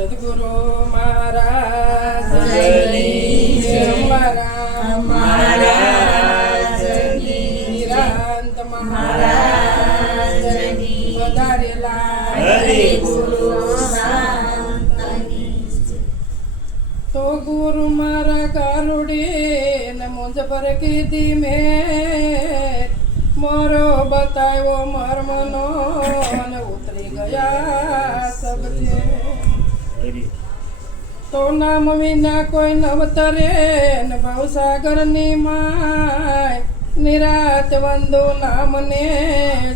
સદગુરુ મહારાજ નિરાંત મહારાજ વધારેલા તો ગુરુ મારા કારુડે ને મુંજ પર કીધી મેં મોરો બતાવ્યો મર્મનો અને ઉતરી ગયા સબજે તો નામ વિના કોઈ નવતરે ને ભવસાગરની માય નિરાત વંદો નામને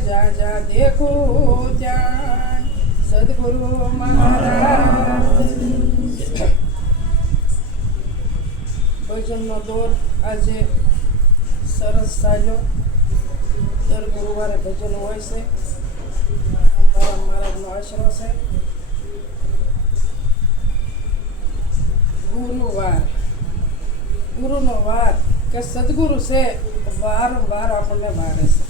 જા જા દેખું ત્યાં સદગુરુ મહારાજ ભજનનો દોર આજે સરસ ચાલ્યો. દર ગુરુવારે ભજન હોય છે. મહારાજનો આશરો છે. ગુરુનો વાર કે સદગુરુ છે વારંવાર આપણને વારે છે.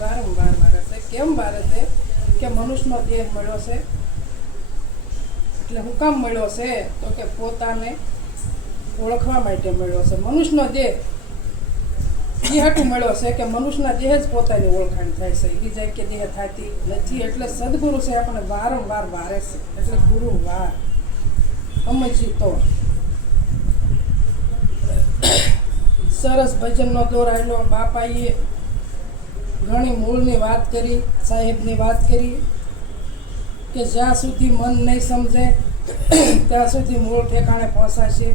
વારંવાર વારે છે. કેમ વારે છે કે મનુષ્યનો દેહ મળ્યો છે એટલે હું કામ મળ્યો છે તો કે પોતાને ઓળખવા માટે મળ્યો છે. મનુષ્યનો દેહ એ હાટું મળ્યો છે કે મનુષ્યના દેહ જ પોતાની ઓળખાણ થાય છે. બીજા કે દેહ થતી નથી. એટલે સદગુરુ છે આપણને વારંવાર વારે છે. એટલે ગુરુ વાર સમજી તો સરસ ભજનનો દોર આવેલો. બાપાએ ઘણી મૂળની વાત કરી, સાહેબની વાત કરી કે જ્યાં સુધી મન નહીં સમજે ત્યાં સુધી મૂળ ઠેકાણે પહોંચાશે.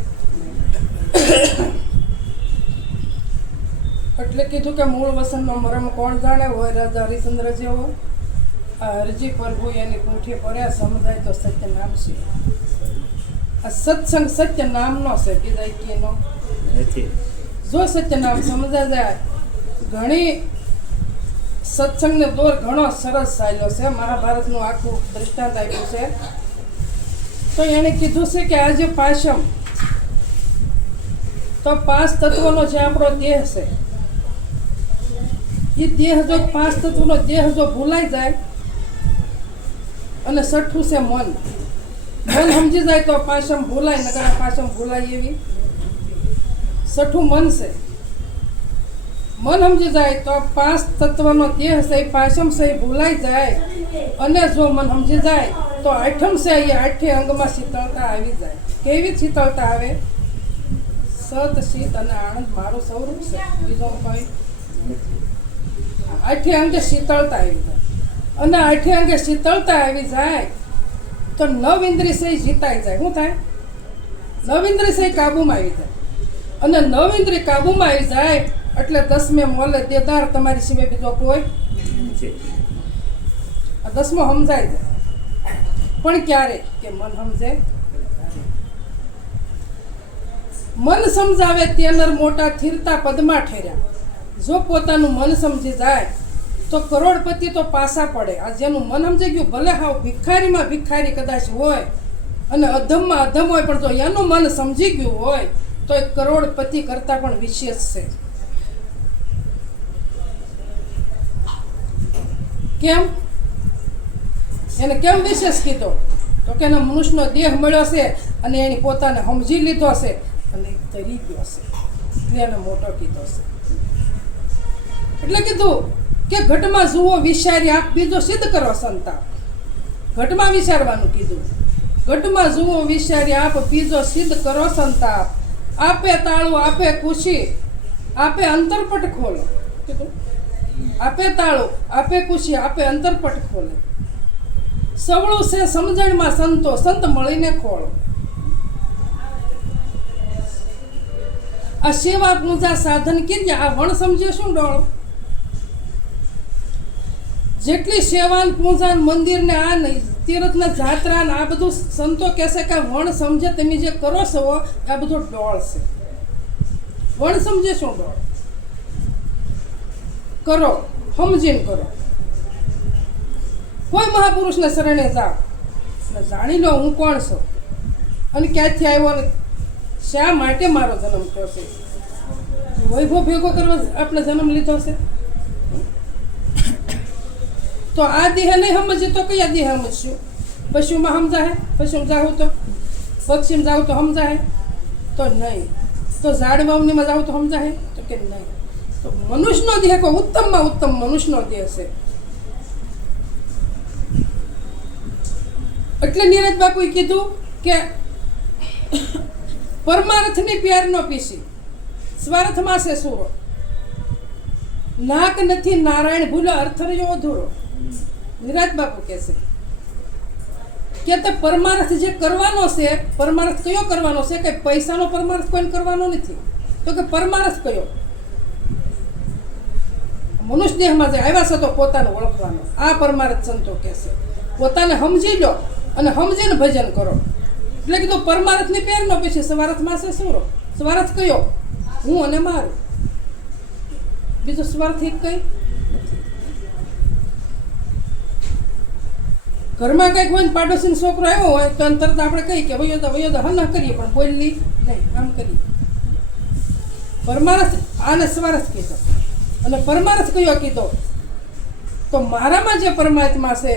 એટલે કીધું કે મૂળ વસનનો મરમ કોણ જાણે, હોય રાજા હરિશ્ચંદ્ર જેવો. આ હરજી પ્રભુ એની પૂંઠી પડ્યા, સમજાય તો સત્ય નામ છે. આ સત્સંગ સત્ય નામનો છે, બીજા કીનો નથી. જો સત્ય નામ સમજા જાય. ઘણી સત્સંગનો દોર ઘણો સરસ ચાલ્યો છે. મહાભારતનું આખું દૃષ્ટાંત આપ્યું છે. તો એણે કીધું છે કે આજે પાશમ તો 5 તત્વોનો જે આપણો દેહ છે એ દેહ જો 5 તત્વોનો દેહ જો ભૂલાઈ જાય અને છઠ્ઠું છે મન સમજી જાય તો પાશમ ભૂલાય, નકર પાશમ ભૂલાય એવી. છઠ્ઠું મન છે. મન સમજી જાય તો 5 તત્વનો દેહ છે એ પાશમ છે એ ભૂલાઈ જાય. અને જો મન સમજી જાય તો આઠમ છે એ 8 અંગમાં શીતળતા આવી જાય. કેવી શીતળતા આવે? સત શીત અને આનંદ મારું સ્વરૂપ છે. બીજો કોઈ 8 અંગે શીતળતા આવી જાય. અને 8 અંગે શીતળતા આવી જાય તો 9 ઇન્દ્રિય છે જીતાઈ જાય. શું થાય? 9 ઇન્દ્રિય છે કાબુમાં આવી જાય. અને 9 ઇન્દ્રિય કાબુમાં આવી જાય એટલે 10મે મોલે દેદાર તમારી સિવાય બીજો કોઈ. આ 10મો સમજાય જાય. પણ ક્યારે? કે મન સમજે. મન સમજાવે તે નર મોટા થીરતા પદમાં ઠેર્યા. જો પોતાનું મન સમજી જાય તો કરોડપતિ તો પાસા પડે. આ જેનું મન સમજી ગયું, ભલે હાવ ભિખારીમાં ભિખારી કદાચ હોય અને અધમમાં અધમ હોય, પણ જો એનું મન સમજી ગયું હોય તો એ કરોડપતિ કરતાં પણ વિશેષ છે. કેમ? એને કેમ વિશેષ કીધો? તો કે એનો મનુષ્યનો દેહ મળ્યો છે અને એની પોતાને સમજી લીધો છે અને તરી ગયો છે એટલે એને મોટો કીધો છે. એટલે કીધું કે ઘટમાં જુઓ વિચારી આપ બીજો સિદ્ધ કરો સંતાપ. ઘટમાં વિચારવાનું કીધું. ઘટમાં જુઓ વિચારી આપ બીજો સિદ્ધ કરો સંતાપ. આપે તાળું આપે ખુશી આપે અંતરપટ ખોલો. કીધું આપે તાળું આપે ખુશી આપે અંતરપટ ખોલે. સવળું છે સમજણમાં સંતો સંત મળીને ખોળો. આ સેવા પૂજા સાધન કીધા આ વણ સમજે શું ડોળો? જેટલી સેવાન પૂજાન મંદિર ને આ તીર્થના જાત્રા ને આ બધું સંતો કહેશે કે વણ સમજે તમે જે કરો છો આ બધું ડોળ છે. વણ સમજે શું ડોળ? કરો, સમજીને કરો. કોઈ મહાપુરુષને શરણે જાઓ ને જાણી લો હું કોણ છું અને ક્યાંથી આવ્યો ને શા માટે મારો જન્મ થયો છે. વૈભવ ભેગો કરવા આપણે જન્મ લીધો છે. તો આ દેહ નહીં સમજીએ તો કયા દેહ સમજશું? પશુમાં સમજાય? પશુમાં જાવું તો? પક્ષીમાં જાવું તો સમજાય? તો નહીં. તો ઝાડવાઓનીમાં જાવું તો સમજાય? તો કે નહીં. તો મનુષ્યનો દેહ કોઈ ઉત્તમમાં ઉત્તમ મનુષ્યનો દેહ છે. એટલે નીરજ બાપુએ કીધું કે પરમાર્થની પ્યાર નો પીસી, સ્વાર્થમાં છે સુરો. નાક નથી નારાયણ ભૂલો, અર્થ રહ્યો અધૂરો. નિરાજ બાપુ કહે છે કે તે પરમાર્થ જે કરવાનો છે, પરમાર્થ કયો કરવાનો છે? કે પૈસાનો પરમાર્થ કોઈને કરવાનો નથી. તો કે પરમાર્થ કયો? મનુષ્ય દેહમાં જે આવ્યા છે તો પોતાને ઓળખવાનો. આ પરમાર્થ સંતો કહે છે. પોતાને સમજી લો અને સમજીને ભજન કરો. એટલે કીધું પરમાર્થની પેર નો પછી સ્વાર્થમાં છે સુરો. સ્વાર્થ કયો? હું અને મારું. બીજો સ્વાર્થ એક કઈ ઘરમાં કંઈક હોય ને પાડોશીનો છોકરો આવ્યો હોય તો તરત આપણે કહીએ કે વયો તો હના કરીએ, પણ બોલી નહીં, આમ કરીએ. પરમાર્થ આને સ્વાર્થ કીધો. અને પરમાર્થ કયો કીધો? તો મારામાં જે પરમાત્મા છે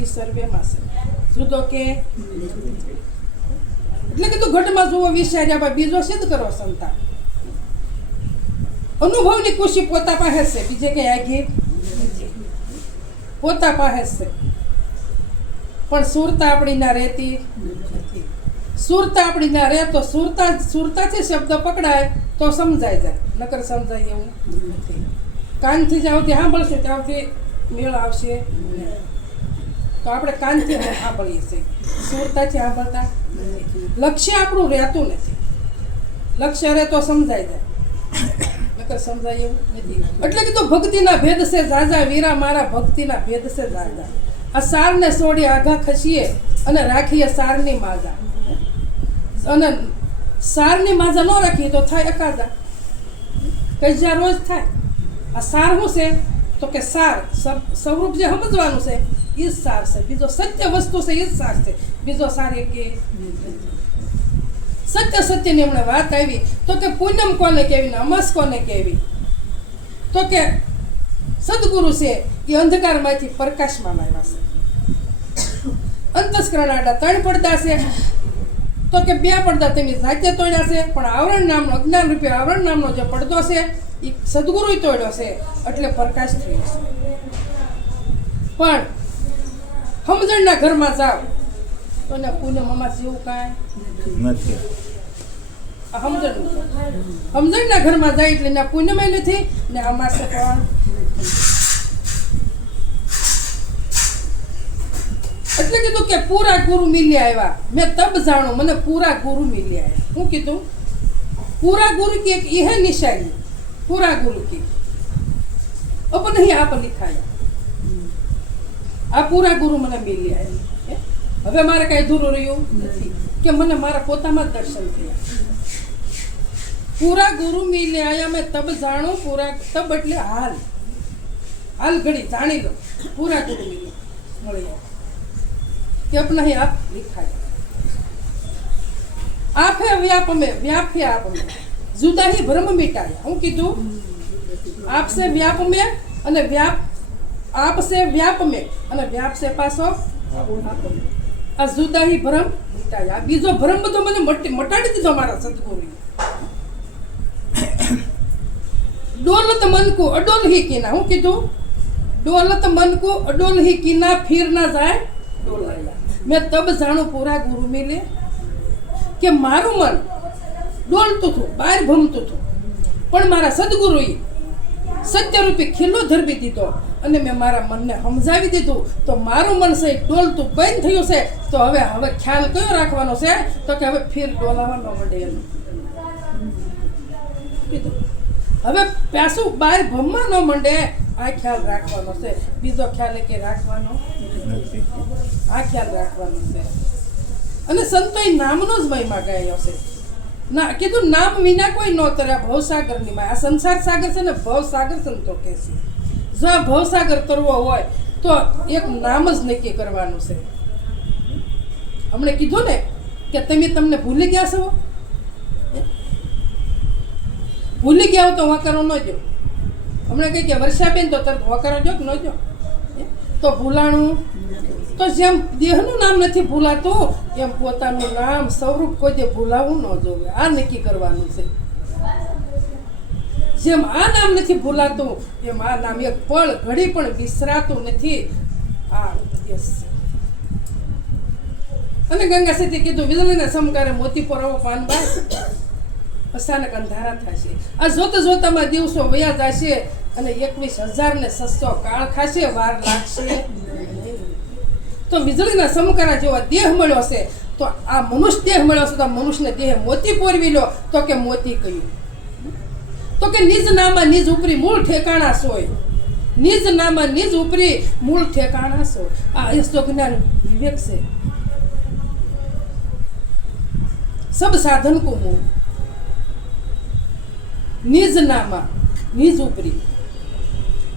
એ સર્વેમાં છે, જુદો કે. એટલે કીધું ઘટમાં જુઓ વિચાર્યા, બીજો સિદ્ધ કરો સંતા. અનુભવની ખુશી પોતા પાસે છે, બીજે કઈ આગી પોતા પાસે છે. પણ સુરતા આપણી ના રહેતી નથી. સુરતા આપણી ના રહે તો સુરતાથી શબ્દ પકડાય તો સમજાય જાય, નકર સમજાય એવું નથી. કાનથી જ્યાંથી સાંભળશે ત્યાંથી મેળ આવશે નહીં. તો આપણે કાનથી સાંભળીએ છીએ, સુરતાથી સાંભળતા નથી. લક્ષ્ય આપણું રહેતું નથી. લક્ષ્ય રહે તો સમજાય જાય, નકર સમજાય એવું નથી. એટલે કીધું ભક્તિના ભેદ છે ઝાઝા, વીરા મારા ભક્તિના ભેદ છે ઝાઝા. આ સારને છોડી આઘા ખસીએ અને રાખીએ સારની માજા. અને સારની માજા ન રાખીએ તો થાય અકાજા, કજ્યા રોજ થાય. આ સાર શું છે? તો કે સાર સ્વરૂપ જે સમજવાનું છે એ જ સાર છે. બીજો સત્ય વસ્તુ છે એ જ સાર છે. બીજો સાર એ કે સત્યની હમણાં વાત આવી તો કે પૂનમ કોને કહેવી ને અમાસ કોને કહેવી? તો કે સદગુરુ છે એ અંધકારમાંથી પ્રકાશમાં આવ્યા છે. અંતસ્કરણ આડા 3 પડદા છે તો કે 2 પડદા તમે જાતે તોડ્યા છે, પણ આવરણ નામનો અજ્ઞાન રૂપી આવરણ નામનો જે પડદો છે એ સદગુરુ તોડ્યો છે, એટલે પ્રકાશ થયો છે. પણ સમજણના ઘરમાં જાઓ તો ને પૂનમ અમાસ જેવું કાંઈ નથી. સમજણના ઘરમાં જાય એટલે ના પૂનમ નથી ને અમાસ પણ. એટલે કીધું કે પૂરા ગુરુ મિલ્યા આવ્યા, મેં તબ જાણું મને પૂરા ગુરુ મિલ્યા આવ્યા. હું કીધું પૂરા ગુરુ की एक यह निशानी, पूरा गुरु की अब नहीं आप लिखाया. આ પૂરા ગુરુ મને મિલ્યા આવ્યા. હવે મારે કઈ અધૂરું રહ્યું નથી કે મને મારા પોતામાં જ દર્શન થયા. પૂરા ગુરુ મિલ્યા આવ્યા મેં તબ જાણું. પૂરા તબ એટલે હાલ, હાલ ઘડી જાણી લો. પૂરા ગુરુ મિલ્યા મળ્યા कि अब नहीं आप लिखाया. आप है व्याप में, व्याप है आप में, जुदा ही भ्रम मिटाया. હું કીધું આપ સે વ્યાપ में અને વ્યાપ આપ સે વ્યાપ में અને વ્યાપ સે પાછો આપ में. આ જુદા ही ભ્રમ મિટાયા. બીજો ભ્રમ બધો મને મટાડી દીધો મારા સદગુરુએ. डोलत मन को अडोल ही कीना. હું કીધું डोलत मन को अडोल ही कीना, फिर ना जाए डोलाया. મેં તબ જાણું પૂરા ગુરુ મિલે કે મારું મન ડોલતું હતું, બહાર ભમતું હતું, પણ મારા સદગુરુએ સત્યરૂપી ખીલ્લો ધરબી દીધો અને મેં મારા મનને સમજાવી દીધું. તો મારું મન છે ડોલતું બંધ થયું છે. તો હવે ખ્યાલ કયો રાખવાનો છે? તો કે હવે ફીર ડોલાવા ન મળે એમ કીધું. હવે પાછું બહાર ભમવા ન માંડે આ ખ્યાલ રાખવાનો છે. બીજો ખ્યાલ કે રાખવાનો નથી. આ ખ્યાલ રાખવાનો છે. અને સંતોએ નામનો જ મહિમા ગાયો છે. ના કીધું નામ વિના કોઈ ન તર્યા ભવસાગરની માં. આ સંસાર સાગર છે ને, ભવસાગર સંતો કહે છે. જો આ ભવસાગર તરવો હોય તો એક નામ જ નક્કી કરવાનું છે. હમણે કીધું ને કે તમને ભૂલી ગયા છો, ભૂલી ગયા હો તો વકારો ન જો. હમણાં કહી કે વર્ષાબેન તો તરત વકારો જો કે ન જો, તો ભૂલાણું તો જેમ દેહનું નામ નથી ભૂલાતું એમ પોતાનું નામ સ્વરૂપ કોઈ દે ભૂલાવું ન જોવે. આ નક્કી કરવાનું છે. જેમ આ નામ નથી ભૂલાતું એમ આ નામ એક પળ ઘડી પણ વિસરાતું નથી. આ ઉપદેશ છે. અને ગંગા સતી કીધું વીજળીના સમકારે મોતી પરાવો પાનબાઈ અચાનક અંધારા થશે. આ જોતા જોતામાં દિવસો વયા જશે અને 21,600 કાળ ખાશે, વાર લાગશે નહીં. તો વીજળીના સમકારા જેવો દેહ મળ્યો છે તો આ મનુષ્ય દેહ મળ્યો છે તો આ મનુષ્યને દેહ મોતી પોરવી લો. તો કે મોતી કયું? તો કે નિજ નામાં નિજ ઉપરી મૂળ ઠેકાણા સોય. નિજ નામાં નિજ ઉપરી મૂળ ઠેકાણા સોય. આ અસ્તો જ્ઞાન વિવેક છે. સબ સાધન કો મૂળ નિજ નામાં નિજ ઉપરી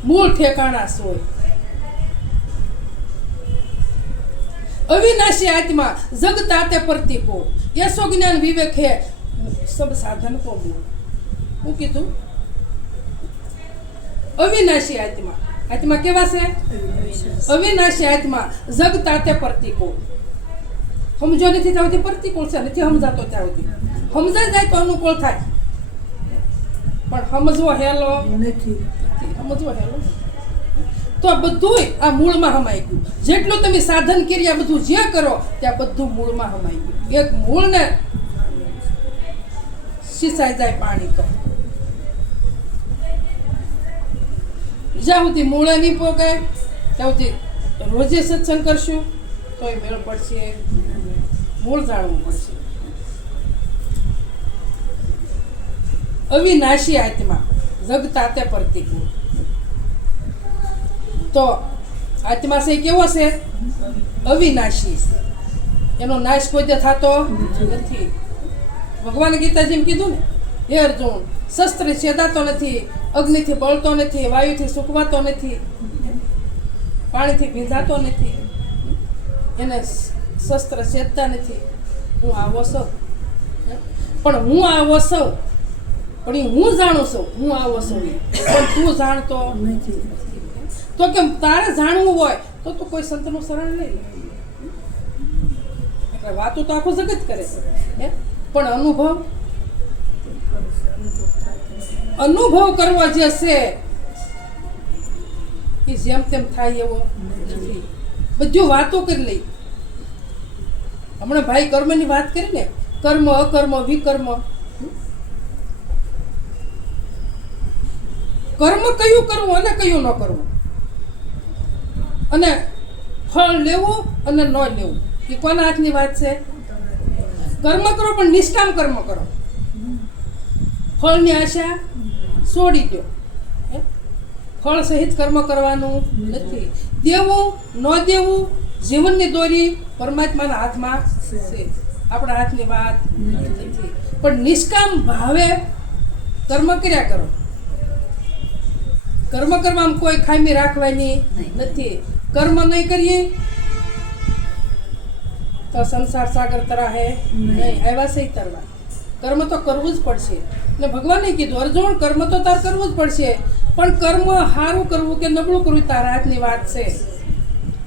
મૂળ ઠેકાણા સોય. અવિનાશી આત્મા જગ તાતે પ્રતીકો એસો જ્ઞાન વિવેક હે સબ સાધન કો મૂળ. હું કીધું અવિનાશી આત્મા. આત્મા કેવા છે? અવિનાશી આત્મા જગ તાતે પ્રતીકો. સમજો નથી ત્યાં સુધી પ્રતિકૂળ છે, નથી સમજાતો ત્યાં સુધી. સમજાઈ જાય તો અનુકૂળ થાય, પણ સમજવો હેલો નથી. સમજવો હેલો તો બધું આ મૂળમાં હમાઈ ગયું. જેટલું તમે સાધન કરી આ બધું જે કરો ત્યાં બધું મૂળમાં હમાઈ ગયું. એક મૂળને સિંચાઈ જાય પાણી તો જ્યાં સુધી મૂળે નહીં પોગે ત્યાં સુધી રોજે સત્સંગ કરશું તોય મેળ પડશે. મૂળ જાણવું પડશે. અવિનાશી આત્મા જગ તાતે પ્રતિકૂળ. તો આત્મા છે કેવો છે? અવિનાશી. એનો નાશ કોઈ દે થતો નથી. ભગવાન ગીતાજીમાં કીધું ને, હે અર્જુન, શસ્ત્ર છેદાતો નથી, અગ્નિથી બળતો નથી, વાયુથી સુકવાતો નથી, પાણીથી ભીંજાતો નથી, એને શસ્ત્ર છેદતા નથી. હું આવો સૌ, પણ હું આવો સૌ, પણ એ હું જાણું છું. હું આવો સૌ પણ તું જાણતો નથી. તો કેમ તારે જાણવું હોય તો તું કોઈ સંતનું શરણ લઈ લે. એટલે વાતો તો આખું જગત કરે છે, પણ અનુભવ કરવો જે છે એ જેમ તેમ થાય એવો નથી. બધું વાતો કરી લઈ. હમણાં ભાઈ કર્મની વાત કરી ને, કર્મ અકર્મ વિકર્મ. કર્મ કયું કરવું અને કયું ન કરવું, અને ફળ લેવું અને ન લેવું, એ કોના હાથની વાત છે? કર્મ કરો પણ નિષ્કામ કર્મ કરો. ફળની આશા છોડી દો. ફળ સહિત કર્મ કરવાનું નથી. દેવું ન દેવું જીવનની દોરી પરમાત્માના હાથમાં છે, આપણા હાથની વાત નથી. પણ નિષ્કામ ભાવે કર્મ કર્યા કરો. કર્મ કરવામાં કોઈ ખામી રાખવાની નથી. કર્મ નહીં કરીએ તો સંસાર સાગર તરાહે નહીં. આવ્યા છે તરવા. કર્મ તો કરવું જ પડશે. એટલે ભગવાને કીધું, અર્જુન કર્મ તો તાર કરવું જ પડશે, પણ કર્મ સારું કરવું કે નબળું કરવું તારા હાથની વાત છે.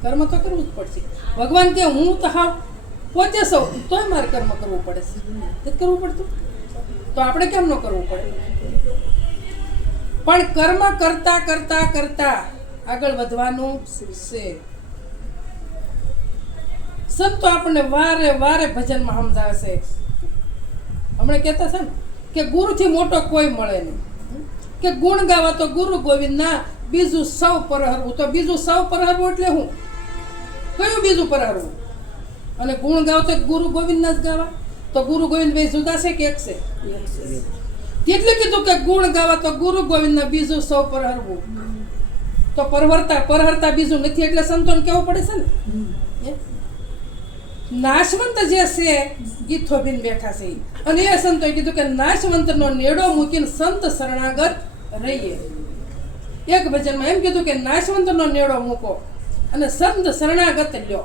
કર્મ તો કરવું જ પડશે. ભગવાન કે હું તો હા પોતે સૌ તોય મારે કર્મ કરવું પડે છે. નથી કરવું પડતું તો આપણે કેમ ન કરવું પડે? પણ કર્મ કરતા કરતા કરતા આગળ વધવાનું છે. સંતો આપણને વારે વારે ભજનમાં સમજાવે છે. હમણાં કહેતા છે ને કે ગુરુથી મોટો કોઈ મળે નહીં, કે ગુણ ગાવા તો ગુરુ ગોવિંદના, બીજું સૌ પરહરવું. તો બીજું સૌ પરહરવું એટલે હું કયું બીજું પરહરવું? અને ગુણ ગાવ તો ગુરુ ગોવિંદના જ ગાવા. તો ગુરુ ગોવિંદ બે જુદા છે કે એક છે? કેટલું કીધું કે ગુણ ગાવા તો ગુરુ ગોવિંદના, બીજું સૌ પરહરવું. તો પરહરતા બીજું નથી. એટલે સંતોને કેવું પડે છે ને, નાશવંત જે છે એ થોભીને બેઠા છે. અને એ સંતોએ કીધું કે નાશવંતનો નેડો મૂકીને સંત શરણાગત રહીએ. એક ભજનમાં એમ કીધું કે નાશવંતનો નેડો મૂકો અને સંત શરણાગત લ્યો.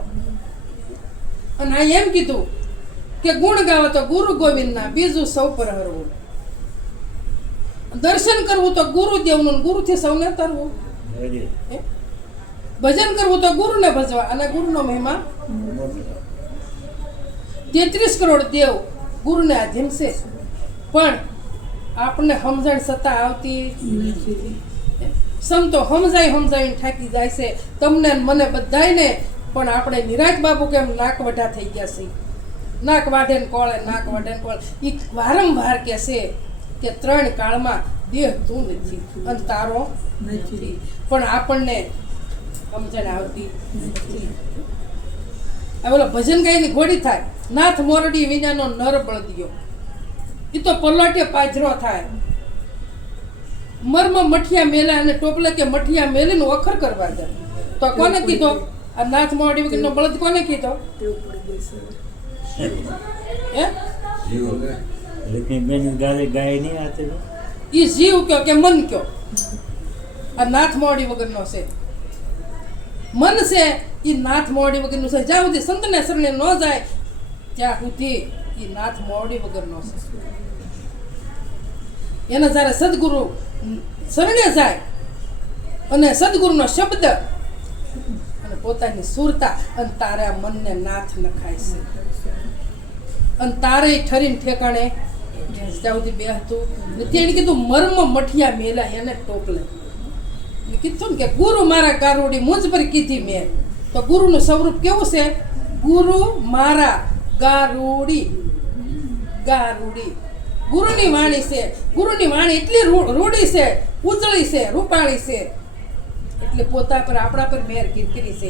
અને આ એમ કીધું કે ગુણ ગાવા તો ગુરુ ગોવિંદના, બીજું સૌ પર હરવું. દર્શન કરવું તો ગુરુદેવનું, ગુરુથી સૌને તરવું. ભજન કરવું તો ગુરુને ભજવા, અને ગુરુનો મહિમા 33 કરોડ દેવ ગુરુને આધીન છે. પણ આપણને સમજણ છતાં આવતી નથી. સંતો સમજાવીને થાકી જાય છે, તમને ને મને બધાયને. પણ આપણે નિરાજ બાપુ કેમ નાક વઢા થઈ ગયા છે, નાક વાઢે ને કોળે, નાક વાઢે ને કોળે. એ વારંવાર કહે છે કે 3 કાળમાં દેહ તું નથી અને તારો નથી. પણ આપણને સમજણ આવતી નથી. આ બોલો ભજન ગાયની ઘોડી થાય, નાથ મોરડી વિનાનો નર બળદિયો, એ તો પલોટે પાજરો થાય. મર્મ મઠિયા મેલા અને ટોપલે કે મઠિયા મેલીનું અખર કરવા જાય. તો કોને કીધો આ નાથ મોરડી વગરનો બળદ? કોને કીધો? ઈ જીવ કયો કે મન કયો? આ નાથ મોરડી વગરનો છે. મન છે એ નાથ મોરડી વગરનું છે. જ્યાં સુધી સંતને શરણે ન જાય ત્યાં સુધી એ નાથ મોરડી વગરનો છે. એને જ્યારે સદગુરુ શરણે જાય અને સદગુરુનો શબ્દ અને પોતાની સુરતા, અને તારે આ મનને નાથ નખાય છે, અને તારે ઠરીને ઠેકાણે જ્યાં સુધી બેહતું નથી. એને કીધું મર્મ મઠિયા મેલા એને ટોપલે. કીધું ને કે ગુરુ મારા ગારુડી મુંજ પર કીધી મેં. તો ગુરુનું સ્વરૂપ કેવું છે? ગુરુ મારા ગારુડી. ગારુડી ગુરુની વાણી છે. ગુરુની વાણી એટલી રૂડી છે, ઉજળી છે, રૂપાળી છે, એટલે પોતા પર આપણા પર મેર કીધી છે.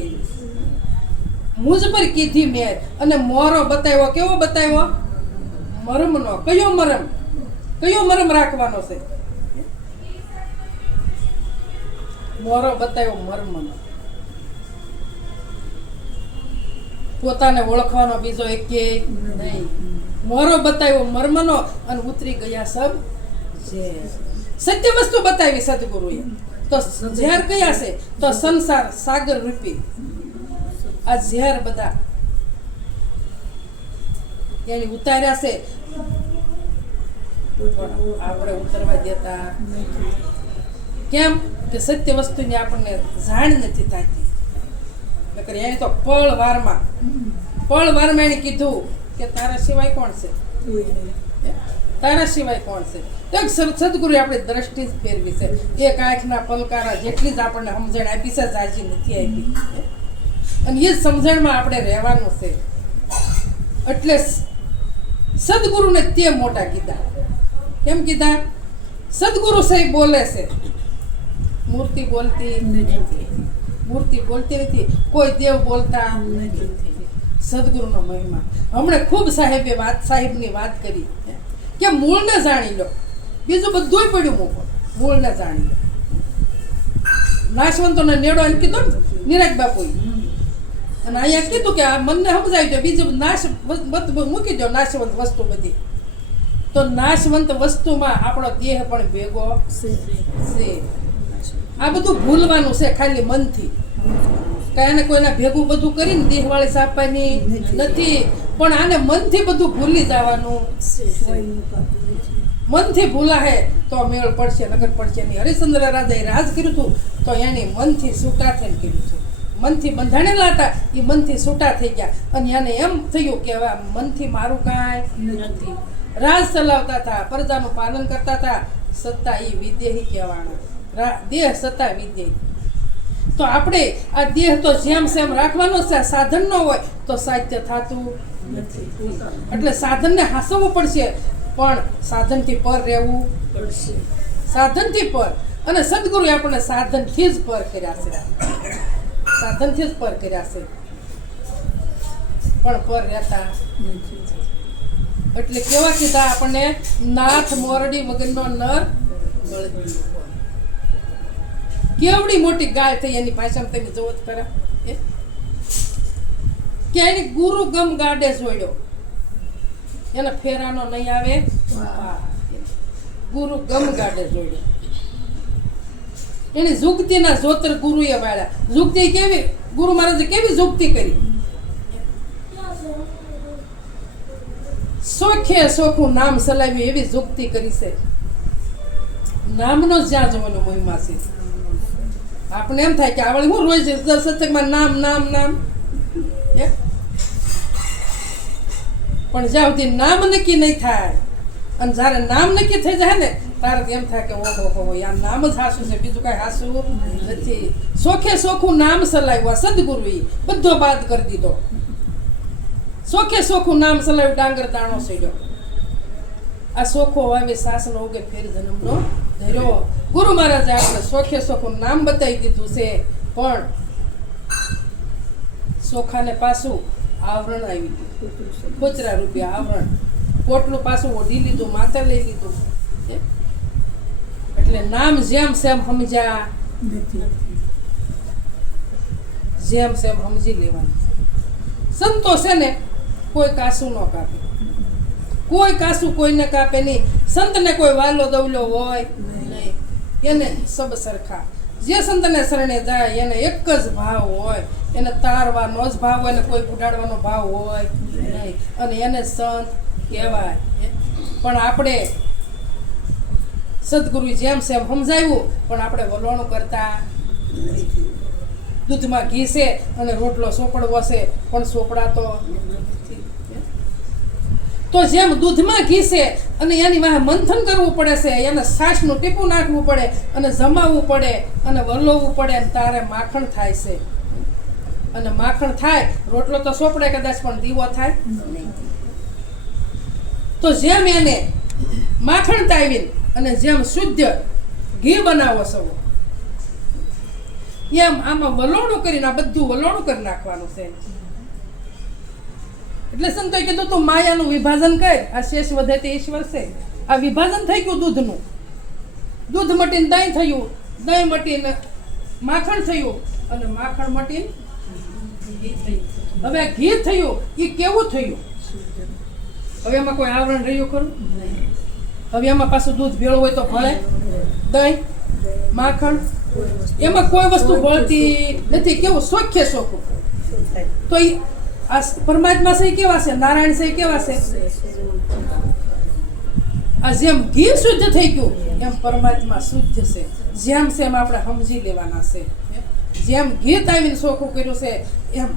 મુંજ પર કીધી મેર. અને મોરો બતાવ્યો. કેવો બતાવ્યો? મરમનો. કયો મરમ? કયો મરમ રાખવાનો છે? મોરો બતાવ્યો મર્મનો. પોતાને ઓળખવાનો બીજો એકે નહીં. મોરો બતાવ્યો મર્મનો અને ઉતરી ગયા સબ ઝેર. સત્ય વસ્તુ બતાવી સદગુરુએ. તો ઝેર કયા છે? તો સંસાર સાગર રૂપી આ ઝેર બધા એની ઉતાર્યા છે. આપણે ઉતરવા દેતા કેમ? કે સત્ય વસ્તુની આપણને જાણ નથી થતી. નકર એને તો પળવારમાં એને કીધું કે તારા સિવાય કોણ છે? તારા સિવાય કોણ છે? તો સદગુરુએ આપણી દ્રષ્ટિ જ ફેરવી છે. એક આંખના પલકારા જેટલી જ આપણને સમજણ આપી છે, જાજી નથી આપી. અને એ જ સમજણમાં આપણે રહેવાનું છે. એટલે સદગુરુને તે મોટા કીધા. કેમ કીધા? સદગુરુ સાહેબ બોલે છે, મૂર્તિ બોલતી નથી. મૂર્તિ બોલતી નથી, કોઈ દેવ બોલતા નથી. સદગુરુનો મહિમા. હમણાં ખૂબ સાહેબની વાત કરી કે મૂળને જાણી લો, બીજું બધુંય પડ્યું મૂકો, મૂળને જાણી લો. નાશવંતોને નેડો એમ કીધું ને નિરાજ બાપુએ. અને અહીંયા કીધું કે આ મનને સમજાવી દો, બીજું નાશ મૂકી દો, નાશવંત વસ્તુ બધી. તો નાશવંત વસ્તુમાં આપણો દેહ પણ ભેગો છે. આ બધું ભૂલવાનું છે ખાલી મનથી. કાંઈ કોઈના ભેગું બધું કરીને દેહવાળી સાપવાની નથી, પણ આને મનથી બધું ભૂલી જવાનું. મનથી ભૂલા હે તો મેળ પડશે, નગર પડશે નહીં. હરિશ્ચંદ્ર રાજાએ રાજ કર્યું હતું તો એની મનથી છૂટા થઈને કર્યું હતું. મનથી બંધાણેલા હતા એ મનથી છૂટા થઈ ગયા. અને એને એમ થયું કે હવે મનથી મારું કાંઈ નથી. રાજ ચલાવતા હતા, પ્રજાનું પાલન કરતા હતા, સત્તા એ વિદેહી કહેવાના. દેહ સત્તા વિદેહી. તો આપણે આ દેહ તો જેમ સેમ રાખવાનો છે. સાધન ન હોય તો સાહિત્ય થતું નથી. એટલે સાધનને હાંસવવું પડશે, પણ સાધનથી પર રહેવું પડશે. સાધનથી પર. અને સદગુરુએ આપણને સાધનથી જ પર કર્યા છે. સાધનથી જ પર કર્યા છે, પણ પર રહેતા નથી. એટલે કેવા કીધા આપણને? નાથ મોરડી વગરનો નર બળદિયો. કેવડી મોટી ગાય થઈ એની ભાષામાં તમે જોવો જ ખરા. કે એની ગુરુ ગમ ગાડે જોડ્યો, એને ફેરાનો નહીં આવે. ગુરુ ગમ ગાડે જોડ્યો. એની જુગતીના જોતર ગુરુએ વાળ્યા. જુગતી કેવી? ગુરુ મહારાજે કેવી જુગતી કરી? સોખે સોખું નામ સલાવ્યું એવી જુગતી કરી છે. નામનો જ્યાં જોવાનો મહિમા છે. આપણે એમ થાય કે આવડે હું રોજ સત્સંગમાં નામ નામ નામ હે? પણ જ્યાં સુધી નામ નક્કી નહીં થાય અને જ્યારે નામ નક્કી થઈ જાય ને તારે એમ થાય કે ઓહો હો યાર નામ જ હાસું છે, બીજું કાંઈ હાસું નથી. સોખે સોખું નામ સલાવ્યું સદગુરુએ, બધો બાદ કરી દીધો. સોખે સોખું નામ સલાવ્યું, ડાંગર દાણો સડ્યો. આ સોખો વાવે સાસનો ઉગે ફેર જન્મનો ધર્યો. ગુરુ મહારાજે આપણે સોખે સોખું નામ બતાવી દીધું છે, પણ સોખાને પાછું આવરણ આવી ગયું, ખોચરા રૂપિયા આવરણ, પોટલું પાછું ઓઢી લીધું, માથે લઈ લીધું. એટલે નામ જેમ સેમ સમજ્યા જેમ સેમ સમજી લેવાનું. સંતો છે ને કોઈ કાસું ન કાપે, કોઈ કાસું કોઈને કાપે નહીં. સંતને કોઈ વાલો દવલો હોય નહીં, એને સબ સરખા. જે સંતને શરણે જાય એને એક જ ભાવ હોય, એને તારવાનો જ ભાવ હોય, એને કોઈ ઉડાડવાનો ભાવ હોય નહીં, અને એને સંત કહેવાય. પણ આપણે સદગુરુ જેમ સેમ સમજાવ્યું, પણ આપણે વલોણું કરતા નથી. દૂધમાં ઘી છે અને રોટલો સોપડવો છે, પણ સોપડાતો નથી. તો જેમ દૂધમાં ઘી છે અને એની વાહે મંથન કરવું પડે છે, એને છાશનું ટીપું નાખવું પડે અને જમાવવું પડે અને વલોવવું પડે, અને તારે માખણ થાય છે. અને માખણ થાય, રોટલો તો સોપડે કદાચ, પણ દીવો થાય નહીં. તો જેમ એને માખણ તાવીને અને જેમ શુદ્ધ ઘી બનાવો છો, એમ આમાં વલોણું કરીને આ બધું વલોણું કરી નાખવાનું છે. એટલે સંતોએ કીધું તું માયાનું વિભાજન કર, આ શેષ વધે તે ઈશ્વર છે. આ વિભાજન થઈ ગયું દૂધનું, દૂધ મટીને દહીં થયું, દહીં મટીને માખણ થયું, અને માખણ મટીને ઘી થયું. હવે ઘી થયું એ કેવું થયું? હવે એમાં કોઈ આવરણ રહ્યું ખરું? હવે એમાં પાછું દૂધ ભેળું હોય તો ભળે? દહીં માખણ એમાં કોઈ વસ્તુ ભળતી નથી. કેવું સોખે સોખું. તો એ આ પરમાત્મા છે કેવા છે? નારાયણ છે કેવા છે? આ જેમ ઘી શુદ્ધ થઈ ગયું એમ પરમાત્મા શુદ્ધ છે. જેમ સેમ આપણે સમજી લેવાના છે. જેમ ઘી તાવીને સોખું કર્યું છે, એમ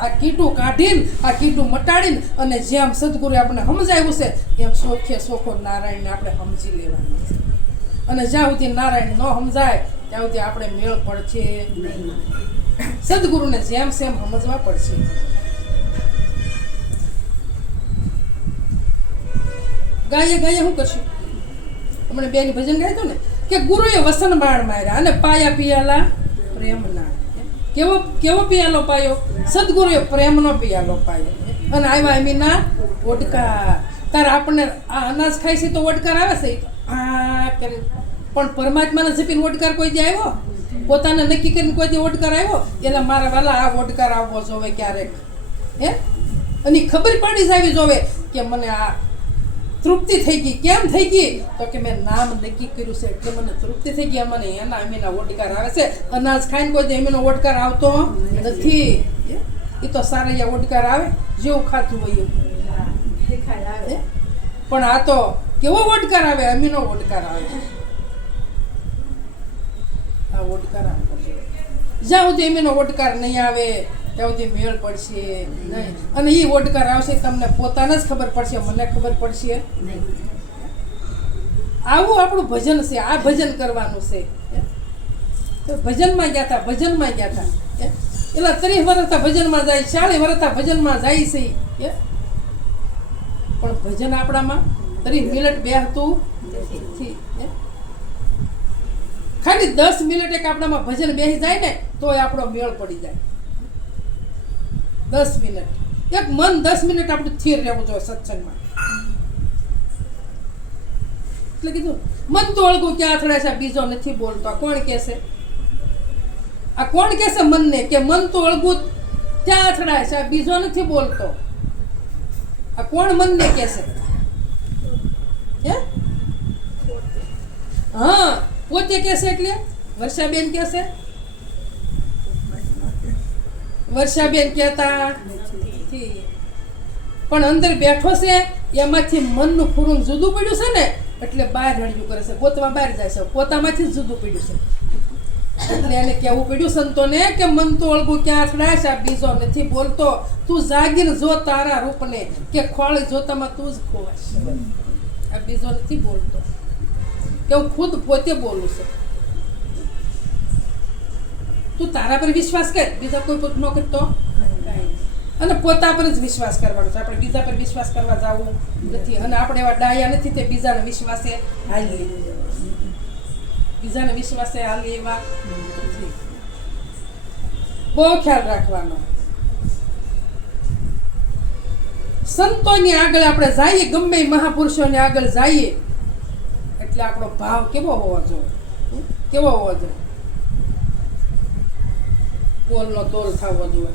આ કીટું કાઢીને આ કીટું મટાડીને અને જેમ સદગુરુ આપણે સમજાવ્યું છે, એમ સોખે સોખો નારાયણને આપણે સમજી લેવાનું છે. અને જ્યાં સુધી નારાયણ ન સમજાય ત્યાં સુધી આપણે મેળ પડશે નહીં. સદગુરુને જેમ સેમ સમજવા પડશે. ગાયે ગાયે શું કરશું? હમણાં બેની ભજન ગાયું ને કે ગુરુએ વસન બાણ માર્યા અને પાયા પિયાલા પ્રેમના. કેવો કેવો પિયાલો પાયો? સદગુરુએ પ્રેમનો પિયાલો પાયો. અને આવ્યા એમીના ઓડકાર. તારે આપણને આ અનાજ ખાય છે તો ઓડકાર આવે છે, આ કરે. પણ પરમાત્માને જપીને ઓડકાર કોઈ દે આવ્યો? પોતાને નક્કી કરીને કોઈ દે ઓડકાર આવ્યો? એટલે મારા વાલા આ ઓડકાર આવવો જોવે ક્યારેક. હે? અને ખબર પડી જાવી જોવે કે મને આ તૃપ્તિ થઈ ગઈ. કેમ થઈ ગઈ? તો કે મેં નામ નક્કી કર્યું છે એટલે મને તૃપ્તિ થઈ ગઈ. મને એના અમીના ઓડકાર આવે છે. અનાજ ખાઈને કોઈ અમીનો ઓડકાર આવતો નથી. એ તો સારા ઓડકાર આવે જેવું ખાતું હોય એવું. પણ આ તો કેવો ઓડકાર આવે? અમીનો ઓડકાર આવે. આ ઓડકાર આવે. જ્યાં સુધી અમીનો ઓડકાર નહીં આવે ત્યાં સુધી મેળ પડશે નહીં. અને એ ઓડકાર આવશે તમને પોતાને જ ખબર પડશે, મને ખબર પડશે નહીં. આવું આપણું ભજન છે. આ ભજન કરવાનું છે. તો ભજનમાં ગયા હતા, ભજનમાં ગયા હતા. એટલે 30 વર્ષ ભજનમાં જાય, 40 વર્ષ ભજનમાં જાય છે. પણ ભજન આપણામાં 30 મિનિટ બેહતું નથી. ખાલી 10 મિનિટ એક આપણામાં ભજન બેસી જાય ને તોય આપણો મેળ પડી જાય. 10 મિનિટ એક મન 10 મિનિટ આપણું સ્થિર રહેવું જોઈએ સત્સંગમાં. એટલે કીધું મન તો અળગું ક્યાં અથડાય છે, બીજો નથી બોલતો. આ કોણ કહેશે? આ કોણ કહેશે મનને કે મન તો અળગું ક્યાં અથડાય છે, બીજો નથી બોલતો? આ કોણ મનને કહેશે? હે? હા, પોતે કહેશે. એટલે વર્ષાબેન કહેશે? વર્ષાબેન કહેતા નથી. પણ અંદર બેઠો છે એમાંથી મનનું ફૂરું જુદું પડ્યું છે ને એટલે બહાર રડ્યું કરે છે, ગોતવા બહાર જાય છે. પોતામાંથી જ જુદું પડ્યું છે. એટલે એને કહેવું પડ્યું સંતોને કે મન તો અળગું ક્યાં અકળાશ, આ બીજો નથી બોલતો, તું જાગીને જો તારા રૂપને, કે ખોળી જોતામાં તું જ ખોવાશ. આ બીજો નથી બોલતો, કે હું ખુદ પોતે બોલું છું. તું તારા પર વિશ્વાસ કર, બીજા કોઈ પર ન કરતો. અને પોતા પર જ વિશ્વાસ કરવાનો છે. આપણે બીજા પર વિશ્વાસ કરવા જવું નથી. અને આપણે એવા ડાયા નથી તે બીજાના વિશ્વાસે હાલીએ, બીજાના વિશ્વાસે હાલીએ એવા નથી. બહુ ખ્યાલ રાખવાનો. સંતોની આગળ આપણે જઈએ, ગમે એ મહાપુરુષોની આગળ જઈએ એટલે આપણો ભાવ કેવો હોવો જોઈએ? કેવો હોવો જોઈએ? તોલનો તોલ થવો જોઈએ.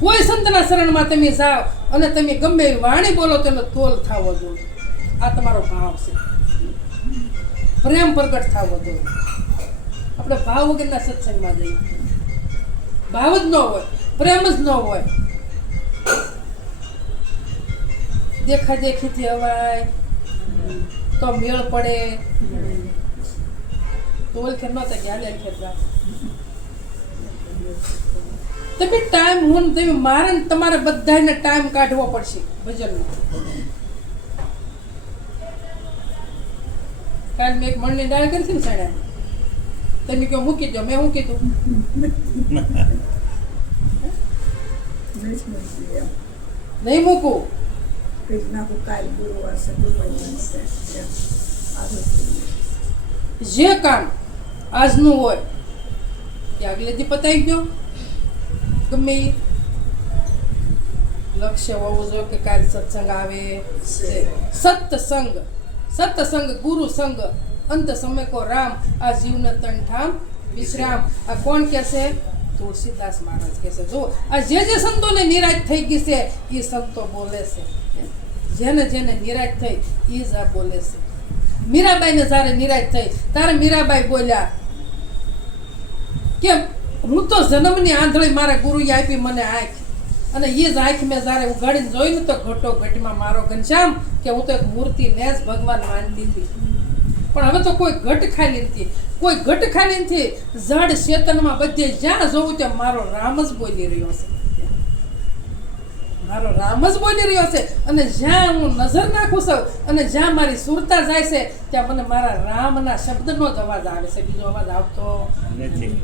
કોઈ સંતના શરણમાં તમે જાઓ અને તમે ગમે એવી વાણી બોલો તેનો તોલ થવો જોઈએ. આ તમારો ભાવ છે. પ્રેમ પ્રગટ થવો જોઈએ. આપણે ભાવ વગરના સત્સંગમાં જઈએ, ભાવ જ ન હોય, પ્રેમ જ ન હોય, દેખા દેખીથી હવાય તો મેળ પડે તો ઓળખે નહોતા કે હાલે ખેતરા. તમે ટાઈમ હું તમે મારે તમારે બધાને ટાઈમ કાઢવો પડશે ભજનનો. કાલ મેં એક મણની દાળ કરી ને સાડા, તમે કહો મૂકી દો, મેં શું કીધું? નહીં મૂકું. જે કામ આજનું હોય એ આગલેથી પતાવી ગયો. ગમે લક્ષ્ય હોવું જોઈએ કે કાલ સત્સંગ આવે. સત્સંગ, સત્સંગ ગુરુ સંગ, અંત સમય કો રામ, આ જીવને તન ઠામ વિશ્રામ. આ કોણ કહેશે? તુલસીદાસ મહારાજ કહેશે. જો આ જે સંતોને નિરાશ થઈ ગઈ છે એ સંતો બોલે છે. જેને જેને નિરાશ થઈ એ જ આ બોલે છે. મીરાબાઈને જ્યારે નિરાશ થઈ ત્યારે મીરાબાઈ બોલ્યા કે હું તો જન્મની આંધળી મારા ગુરુએ આપી મને આંખ, અને એ જ આંખ મેં જ્યારે ઉગાડીને જોઈને તો ઘટો ઘટમાં મારો ઘનશ્યામ કે હું તો એક મૂર્તિને જ ભગવાન માનતી હતી. પણ હવે તો કોઈ ઘટ ખાલી નથી, કોઈ ઘટ ખાલી નથી. જડ ચેતનમાં બધે જ્યાં જોઉં ત્યાં મારો રામ જ બોલી રહ્યો છે, મારો રામ જ બોલી રહ્યો છે. અને જ્યાં હું નજર નાખું છું અને જ્યાં મારી સુરતા જાય છે ત્યાં મને મારા રામના શબ્દનો જ અવાજ આવે છે, બીજો અવાજ આવતો નથી.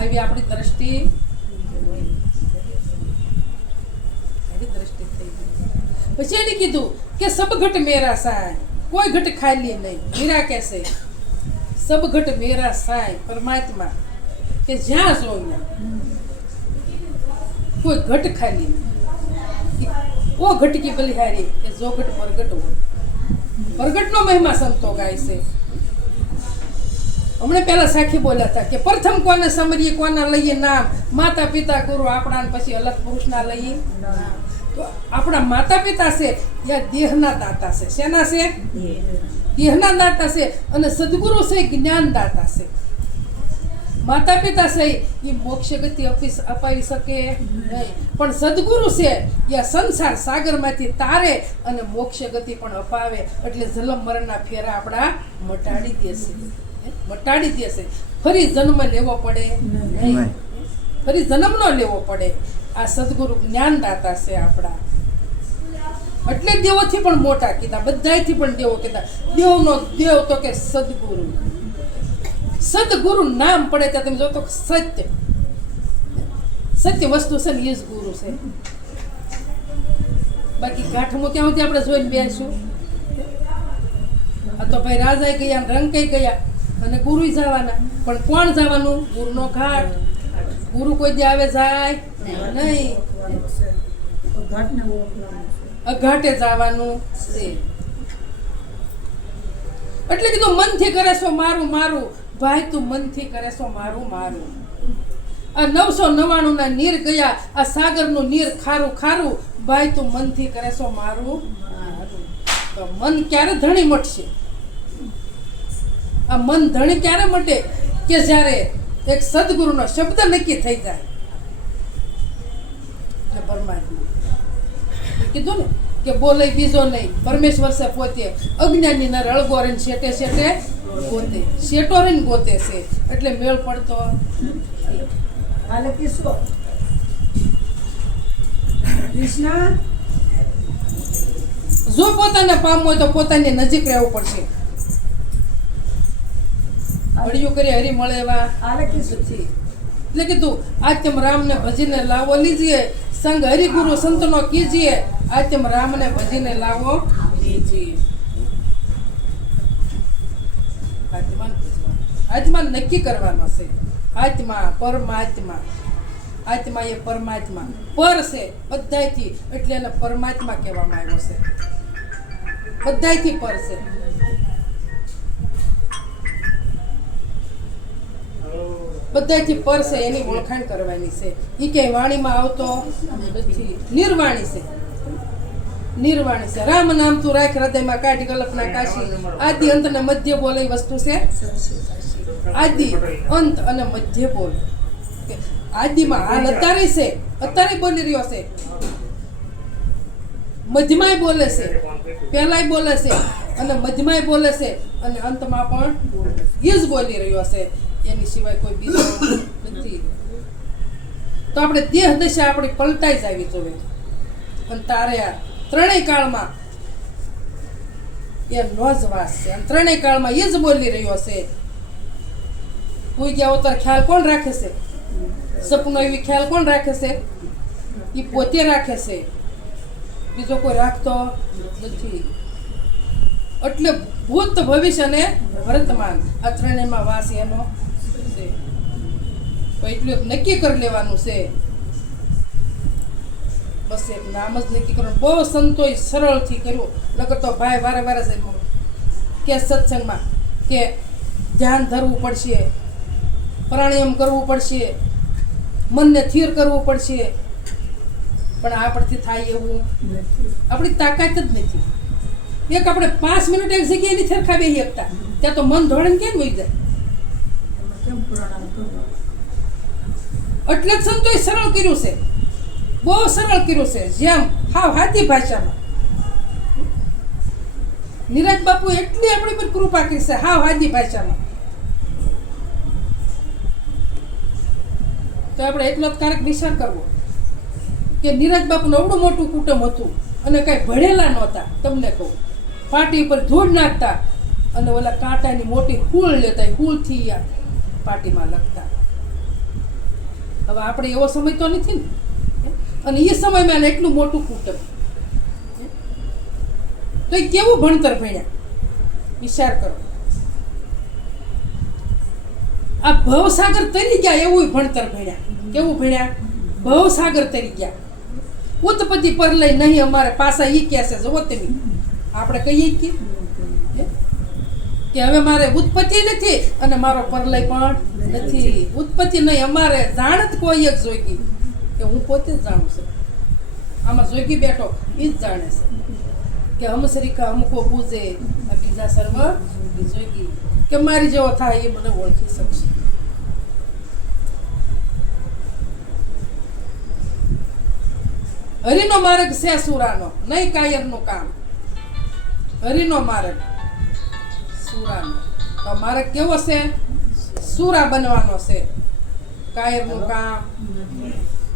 આવી આપણી દ્રષ્ટિ, આવી દ્રષ્ટિ થઈ ગઈ. પછી એને કીધું કે સબ ઘટ મેરા સાય, કોઈ ઘટ ખાલી નહીં. મીરા કહેશે સબ ઘટ મેરા સાય, પરમાત્મા કે જ્યાં જોઉં કોઈ ઘટ ખાલી નહીં. ઓ ઘટ કી બલિહારી કે જો ઘટ પ્રગટ હોય. પ્રગટનો મહિમા સંતો ગાય છે. હમણાં પહેલા સાખી બોલ્યા હતા કે પ્રથમ કોને સમરીએ, કોના લઈએ નામ? માતા પિતા ગુરુ આપણા, પછી અલગ પુરુષના લઈએ. તો આપણા માતા પિતા છે એ દેહના દાતા છે. શેના છે? દેહના દાતા છે. અને સદગુરુ છે જ્ઞાન દાતા છે. માતા પિતા છે એ મોક્ષ ગતિ અપાવી શકે નહીં, પણ સદગુરુ છે એ સંસાર સાગરમાંથી તારે અને મોક્ષ ગતિ પણ અપાવે. એટલે જન્મ મરણના ફેરા આપણા મટાડી દેશે, મટાડી દેશે. ફરી જન્મ લેવો પડે નહીં, ફરી જન્મ ન લેવો પડે. આ સદગુરુ જ્ઞાનદાતા છે આપણા. એટલે દેવોથી પણ મોટા કીધા, બધાથી પણ દેવો કીધા. દેવનો દેવ તો કે સદગુરુ. સદગુરુ નામ પડે ત્યાં તમે જો તો સત્ય, સત્ય વસ્તુ છે ને એ જ ગુરુ છે. બાકી ગાંઠમાં ક્યાં સુધી આપણે જોઈને બેસું? આ તો ભાઈ રાજા ગયા, રંગ કઈ ગયા અને ગુરુ જવાના. પણ કોણ જવાનું? ગુરુનો ઘાટ. ગુરુ કોઈ દે આવે જાય નહીં, અઘાટે જવાનું છે. એટલે કીધું મનથી કરે છો મારું મારું, ભાઈ તું મનથી કરે છો મારું મારું. આ 999 ના નીર ગયા, આ સાગરનું નીર ખારું ખારું, ભાઈ તું મનથી કરે છો મારું મારું. તો મન ક્યારે ધણી મટશે? આ મન ધણી ક્યારે મટે? કે જ્યારે એક સદગુરુનો શબ્દ નક્કી થઈ જાય. પરમાત્મા કીધું ને કે બોલે બીજો નહીં, પરમેશ્વર છે પોતે. અજ્ઞાની નર અળગો રહીને શેટે શેટે ગોતે શેટોરીને ગોતે છે એટલે મેળ પડતો હાલે કિસ્સો કૃષ્ણ જો પોતાને પામવું હોય તો પોતાની નજીક રહેવું પડશે. વળિયું કરી હરી મળે એવા હાલે કિસ્સો નથી. એટલે કીધું આત્મ રામને ભજીને લાવો લીજીએ, સંગ હરિગુરુ સંતનો કીજીએ, આત્મ રામને ભજીને લાવો લીજીએ. આત્મા નક્કી કરવાનો છે. આત્મા પરમાત્મા, આત્મા એ પરમાત્મા પર છે બધાયથી, એટલે એને પરમાત્મા કહેવામાં આવ્યો છે. બધાયથી પર છે. બધાયથી પર છે એની ઓળખાણ કરવાની છે. એ કે વાણીમાં આવતો નથી. નિર્વાણી છે. નિર્વાણી છે. રામ નામ તું રાખ હૃદયમાં કાઢી કલ્પના કાશી, આદિ અંત અને મધ્ય બોલે એ વસ્તુ છે. આદિ અંત અને મધ્ય બોલ. આદિમાં હાલ અત્યારે છે, અત્યારે બોલી રહ્યો છે, મધ્યમાંય બોલે છે, પહેલાય બોલે છે અને મધ્યમાંય બોલે છે અને અંતમાં પણ એ જ બોલી રહ્યો છે. એની સિવાય કોઈ બીજો નથી. તો આપણે દેહ દશા આપણી પલટાઈ જ આવી જોઈએ. અને તારે આ ત્રણેય કાળમાં એ નો જ વાસ છે. અને ત્રણેય કાળમાં એ જ બોલી રહ્યો છે. કોઈ ગયા અવતાર ખ્યાલ કોણ રાખે છે? સપનો એવી ખ્યાલ કોણ રાખે છે? એ પોતે રાખે છે, બીજો કોઈ રાખતો નથી. એટલે ભૂત ભવિષ્ય અને વર્તમાન આ ત્રણેયમાં વાસ એનો છે. તો એટલું નક્કી કરી લેવાનું છે. બસ એક નામ જ નક્કી કરવાનું. બહુ સંતોષ સરળથી કર્યું. નકર તો ભાઈ વારે વારે કે સત્સંગમાં કે ધ્યાન ધરવું પડશે, પ્રાણાયામ કરવું પડશે, મનને સ્થિર કરવું પડશે, પણ આપણથી થાય એવું આપણી તાકાત જ નથી. એક આપણે 5 મિનિટ એક જગ્યાએ નથી સરખાવી શકતા, ત્યાં તો મન ધોળે કેમ વહી જાય. એટલે જ સંતોષ સરળ કર્યું છે. બહુ સરળ કર્યું છે. જેમ હાવ હાથી ભાષામાં નિરાજ બાપુ એટલી આપણી પર કૃપા કરી છે. હાવ હાદી ભાષામાં તો આપણે એટલો જ કારક વિચાર કરવો કે નિરાજ બાપુનું એવડું મોટું કુટુંબ હતું અને કાંઈ ભણેલા નહોતા. તમને કહું, પાટી પર ધૂળ નાખતા અને ઓલા કાંટાની મોટી ફૂલ લેતા, ફૂલથી પાટીમાં લખતા. હવે આપણે એવો સમય તો નથી ને. અને એ સમયમાં એટલું મોટું કુટુંબ, તો એ કેવું ભણતર ભણ્યા વિચાર કરો. આ ભવસાગર તરી ગયા એવું ભણતર ભણ્યા. કેવું ભણ્યા? ભવસાગર તરી ગયા. ઉત્પત્તિ પર લઈ નહીં અમારે પાછા ઈ કહે છે. જુઓ તમે, આપણે કહીએ કે હવે મારે ઉત્પત્તિ નથી અને મારો પરલય પણ નથી. ઉત્પત્તિ નહીં, અમારે જાણત કોઈ એક જોગી, કે હું પોતે જ જાણું છું. આમાં જોગી બેઠો એ જ જાણે છે કે હમસરીકા અમુકો પૂજે, આ બીજા સર્વ જોગી, કે મારી જેવો થાય એ મને ઓળખી શકશે. હરિનો માર્ગ છે સુરાનો, નહીં કાયરનું કામ. હરિનો માર્ગ સુરાનો. તો માર્ગ કેવો છે? સુરા બનવાનો છે. કાયરનું કામ.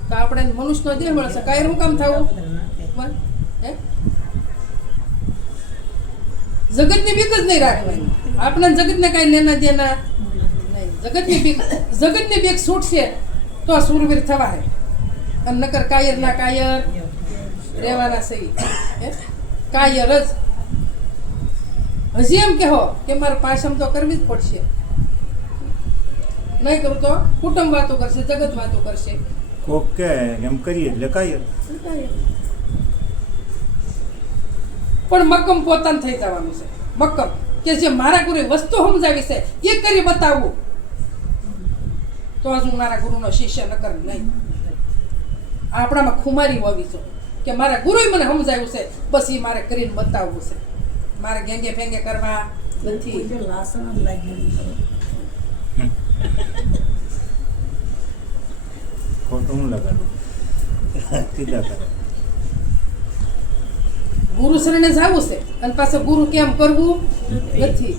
તો આપણે મનુષ્યનો દેહ મળે છે, કાયરનું કામ થવું. જગતની બીક જ નહીં રાખવાની. આપણે જગતને કઈ લેના દેના નહીં. જગતની બીક છૂટશે તો સુરવીર થવા હે. અને નકર કાયર ના કાયર રહેવાના સહી. કાયર જ. હજી એમ કહો કે મારે પાછમ તો કરવી જ પડશે. નહીં કરું તો કુટુંબ વાતો કરશે, જગત વાતો કરશે. ઓકે, એમ કરીએ એટલે કાયર. પણ મક્કમ પોતાને થઈ જવાનું છે. મક્કમ કે જે મારા ગુરુએ વસ્તુ સમજાવી છે એ કરી બતાવવું, તો હજુ મારા ગુરુનો શિષ્ય નકર નહીં. આપણામાં ખુમારી હોવી છે કે મારા ગુરુએ મને સમજાવ્યું છે, બસ એ મારે કરીને બતાવવું છે. મારે ગેંગે ફેંગે કરવા નથી. ખોટું હું લગાડું સીધા કરે. ગુરુ શરણે જવું છે અને પાછું ગુરુ કેમ કરવું નથી.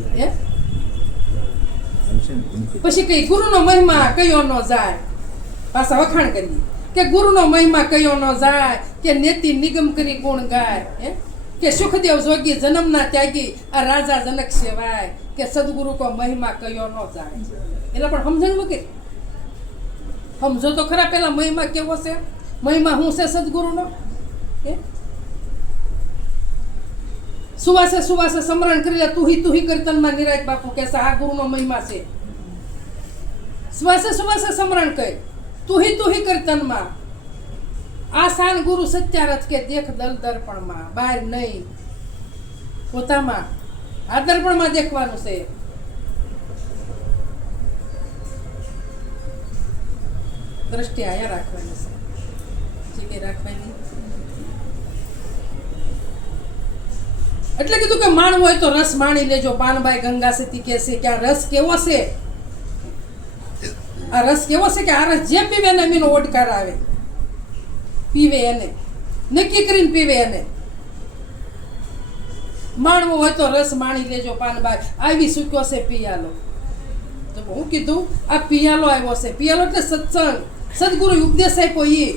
પછી કઈ ગુરુનો મહિમા કયો ન જાય, પાછા વખાણ કરીએ કે ગુરુનો મહિમા કયો ન જાય, કે નેતિ નિગમ કરી ગુણ ગાય, કે સુખદેવ જોગી જન્મના ત્યાગી આ રાજા જનક સેવાય, કે સદગુરુ કો મહિમા કયો ન જાય. એટલે પણ સમજણ વગર સમજો તો ખરા પેલા મહિમા કેવો છે, મહિમા શું છે સદગુરુનો. સુવાસે સુવાસે સમરણ કરી લે તુહી કીર્તનમાં નિરાજ બાપુ કે આ ગુરુનો મહિમા છે. શ્વાસે શ્વાસે સમરણ કહે તુહી કીર્તનમાં આ સાન ગુરુ સત્યારથ કે દેખ દલ દર્પણમાં, બહાર નહીં પોતામાં, આ દર્પણમાં દેખવાનું છે. દ્રષ્ટિ આયા રાખવાની છે, જે રાખવાની. એટલે કીધું કે માણવું હોય તો રસ માણી લેજો. પાનબાઈ ગંગા સતી કહે છે કે આ રસ કેવો છે, આ રસ કેવો છે કે આ રસ જે પીવે એને મીનો ઓડકાર આવે, પીવે એને નક્કી કરીને પીવે એને. માણવું હોય તો રસ માણી લેજો. પાનબાઈ આવી સૂક્યો છે પિયાલો. તો હું કીધું આ પિયાલો આવ્યો છે. પિયાલો એટલે સત્સંગ, સદગુરુ ઉપદેશ આપ્યો એ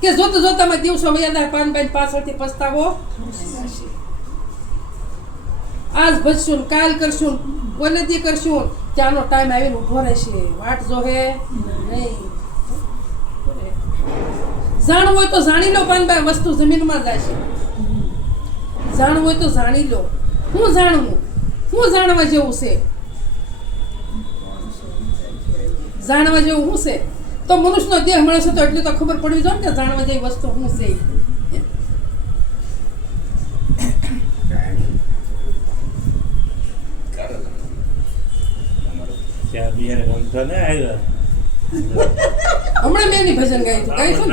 કે જોતા જોતામાં દિવસો વયા પાનબાઈ પાછળથી પસ્તાવો. આજ ભજશું કાલ કરશું કોને દી કરશું, ત્યાંનો ટાઈમ આવીને ઉભો રહેશે. વાટ જોહે નહીં. જાણવું હોય તો જાણી લો. પાનબાઈ વસ્તુ જમીનમાં જાય છે. જાણવું હોય તો જાણી લો. શું જાણવું, શું જાણવા જેવું છે, જાણવા જેવું શું છે. તો મનુષ્યનો દેહ મળે છે તો એટલી તો ખબર પડવી જોઈએ કે જાણવા જેવી વસ્તુ શું છે. હમણાં મેં એની ભજન ગાયું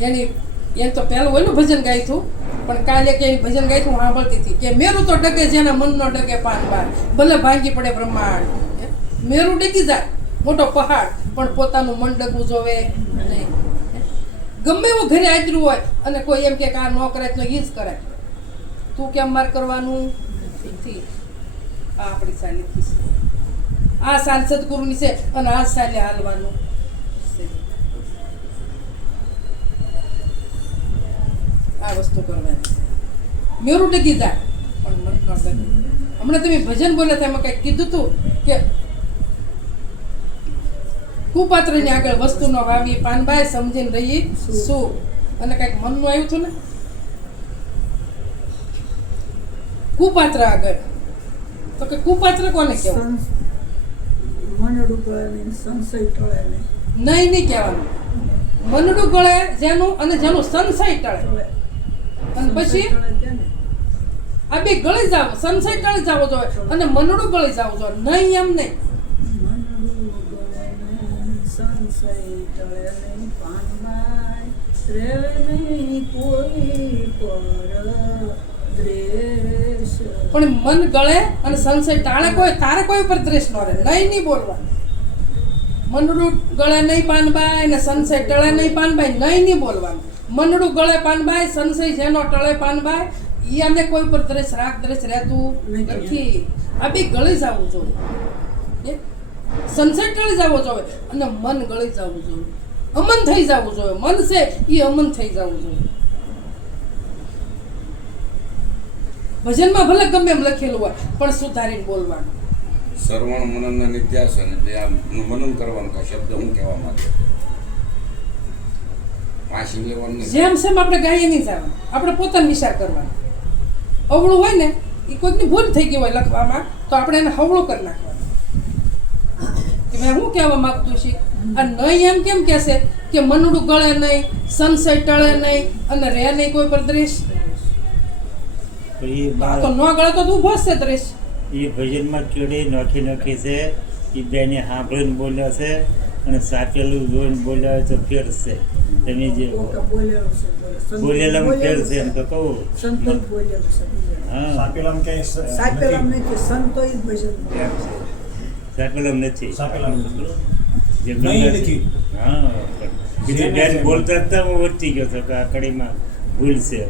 એની એમ તો પહેલું ઓલું ભજન ગાયું હતું, પણ કાલે કે એની ભજન ગાયું હું સાંભળતી હતી કે મેરું તો ડગે જેના મનનો ડગે પાનબાર, ભલે ભાંગી પડે બ્રહ્માંડ. મેરું ડગી જાય મોટો પહાડ, પણ પોતાનું મન ડગવું જોવે નહીં. ગમે એવું ઘરે આદરું હોય અને કોઈ એમ કે આ ન કરે તો એ જ કરે. તું કેમ માર કરવાનું નથી. આ આપણી સાલી છે, આ સાલ સદગુરુની છે અને આ સાલે હાલવાનું છે. આ વસ્તુ કરવાની. મેરું ડગી જાય પણ મન ન ડગે. હમણાં તમે ભજન બોલ્યા હતા એમાં કંઈક કીધું હતું કે કુપાત્રની આગળ વસ્તુ ન વાવી, પાનબાઈ સમજીને રહી શું. અને કંઈક મનનું આવ્યું હતું ને કુપાત્ર આગળ, તો કે કુપાત્ર કોને કહેવાય? મનડું ગળે નહીં, સંશય ટળે નહીં. નહીં કહેવાનું. મનડું ગળે જેનું અને જેનું સંશય ટળે. અને પછી આ બે ગળી જાવ, સંશય ટળી જવો જોઈએ અને મનડું ગળી જવું જોઈએ. નહીં એમ નહીં. સંશય ટળે નહીં, પાનબાઈ રેવે નહીં કોઈ પર દ્વેષ. પણ મન ગળે અને સંશય ટાળે કોઈ, તારે કોઈ ઉપર દ્વેષ ન રહે. નહીં બોલવાનું. મનડું ગળે નહીં પાનબાઈ ને સંશય ટળે નહીં પાનબાઈ, નહીં બોલવાનું. મનડું ગળે પાનબાઈ, સંશય જેનો ટળે પાનબાઈ, એને કોઈ ઉપર દ્વેષ રાગ દ્વેષ રહેતું નથી. આ બે ગળી જવું જોઈએ. સંશય ટળી જવો જોઈએ અને મન ગળી જવું જોઈએ. અમન થઈ જવું જોઈએ. મન છે એ અમન થઈ જવું જોઈએ. ભજનમાં ભલે ગમે એમ લખેલું હોય પણ સુધારીને બોલવાનું. શ્રવણ મનન નિત્યાસન એટલે આ મનન કરવાનું કે શબ્દ હું કહેવા માંગે વાંચી લેવાનું નહીં. જેમ સેમ આપણે ગાઈએ નહીં જવાનું, આપણે પોતાનો વિચાર કરવાનો. અવળું હોય ને એ કોઈકની ભૂલ થઈ ગઈ હોય લખવામાં તો આપણે એને હવળું કરી નાખવાનું કે મેં હું કહેવા માંગતું છે. આ નહીં એમ કેમ કહેશે કે મનડું ગળે નહીં, સંશય ટળે નહીં અને રહે નહીં કોઈ પર દ્વેષ. તો ન ગળે તો ઊભો છે દ્વેષ. એ ભજનમાં કેડી નોખી છે. એ બેને સાંભળીને બોલ્યા છે અને સાચેલું જોઈને બોલ્યા હોય તો ફેર છે. તમે જે બોલેલામાં ફેર છે એમ તો કહું. સંતો જ બોલેલું છે. હા, સાપેલામ નથી, સંતો જ ભજન. સાપેલામ નથી. જે નહીં નથી. હા, બીજું બેન બોલતા હતા હું વચ્ચી ગયો હતો કે આ કડીમાં ભૂલ છે.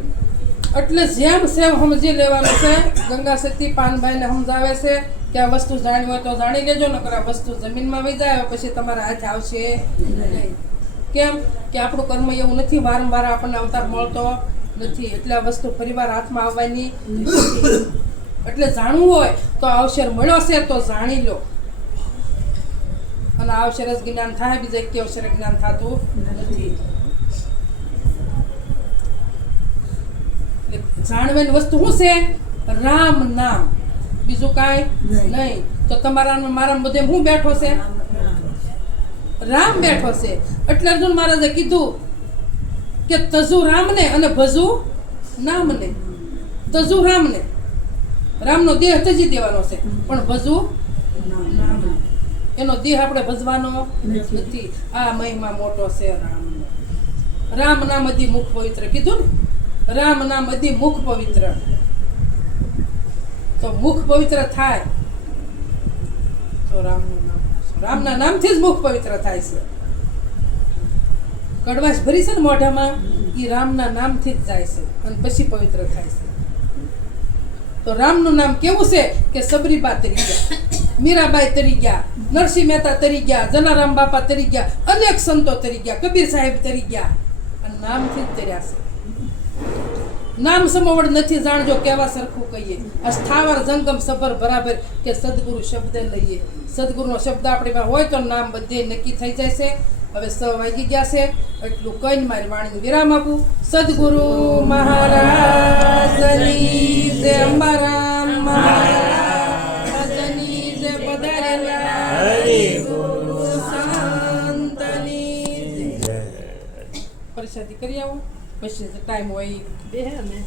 એટલે જેમ સેમ સમજી લેવાનું છે. ગંગા સતી પાનભાઈને સમજાવે છે કે આ વસ્તુ જાણવી હોય તો જાણી લેજો, નકર આ વસ્તુ જમીનમાં વહી જાય પછી તમારા હાથ આવશે નહીં. કેમ કે આપણું કર્મ એવું નથી, વારંવાર આપણને અવતાર મળતો નથી, એટલે આ વસ્તુ પરિવાર હાથમાં આવવાની નથી. એટલે જાણવું હોય તો આ અવસર મળ્યો છે તો જાણી લો, અને આ અવસર જ જ્ઞાન થાય, બીજા એક અવસર જ્ઞાન થતું નથી. જાણવાની વસ્તુ શું છે? રામ નામ, બીજું કાંઈ નહીં. તો તમારા મારા બધે હું બેઠો છે? રામ બેઠો છે. એટલે અર્જુન મહારાજે કીધું કે તજુ રામને અને ભજુ નામને. તજુ રામને, રામનો દેહ તજી દેવાનો છે, પણ ભજુ નામને, એનો દેહ આપણે ભજવાનો નથી. આ મહિમા મોટો છે રામનો. રામ નામ અતિ મુખ પવિત્ર કીધું ને, રામ નામ અતિ મુખ પવિત્ર. તો મુખ પવિત્ર થાય તો રામનું નામ, રામના નામથી જ મુખ પવિત્ર થાય છે. કડવાશ ભરી છે ને મોઢામાં, એ રામના નામથી જ જાય છે અને પછી પવિત્ર થાય છે. તો રામનું નામ કેવું છે કે સબરીબા તરી ગયા, મીરાબાઈ તરી ગયા, નરસિંહ મહેતા તરી ગયા, જલારામ બાપા તરી ગયા, અનેક સંતો તરી ગયા, કબીર સાહેબ તરી ગયા, અને નામથી જ તર્યા છે. નામ સમવડ નથી જાણજો કેવા સરખું કહીએ. અસ્થાવર જંગમ સબર બરાબર કે સદગુરુ શબ્દ લઈએ. સદગુરુનો શબ્દ આપણી પાસે હોય તો નામ બધે નક્કી થઈ જાય છે. હવે 6 વાગી ગયા છે, એટલું કહીને મારી વાણીનું વિરામ આપું. સદગુરુ મહારાજની જય, અંબારામ મહારાજની જય, પધારેલા ગુરુ સંતની જય. પરિષદી કરી આવો, પછી ટાઈમ હોય બે હે ને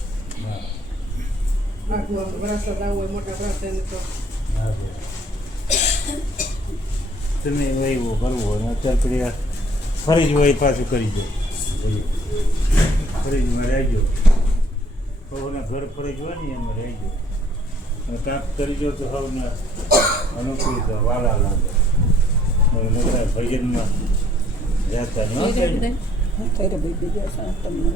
આગળ વરાસદ આવું હોય મોટા વરાસદ તો તમે એવું કરવું હોય ને અત્યારે પછી ફરી જ હોય પાછું કરી દો. ફરીજમાં રહેજો, સૌના ઘર ફરીજ હોય ને એમાં રહેજો, અને કાંક કરી દો તો સૌને અનુકૂળ તો વાલા લાગે. નગરા ભજનમાં રહેતા ન થાય. અત્યારે ભાઈ બીજા તમને